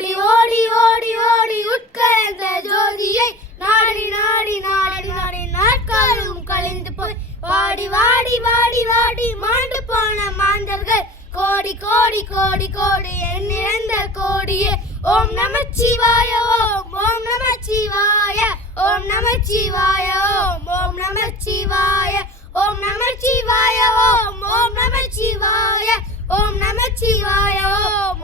ஓடி ஓடி ஓடி ஓடி உட்கலந்த ஜோதியை நாடி நாடி நாடி நாடி நாட்காலும் கழிந்து போய் வாடி வாடி வாடி வாடி மாண்டு போன மாந்தர்கள் கோடி கோடி கோடி கோடி எண்ணிறந்த கோடியே ஓம் நமச்சிவாய ஓம் ஓம் நமச்சிவாய ஓம் நமச்சிவாய ஓம் ஓம் நமச்சிவாய ஓம் நமச்சிவாய ஓம் ஓம் நமச்சிவாய ஓம் நமச்சிவாய ஓம்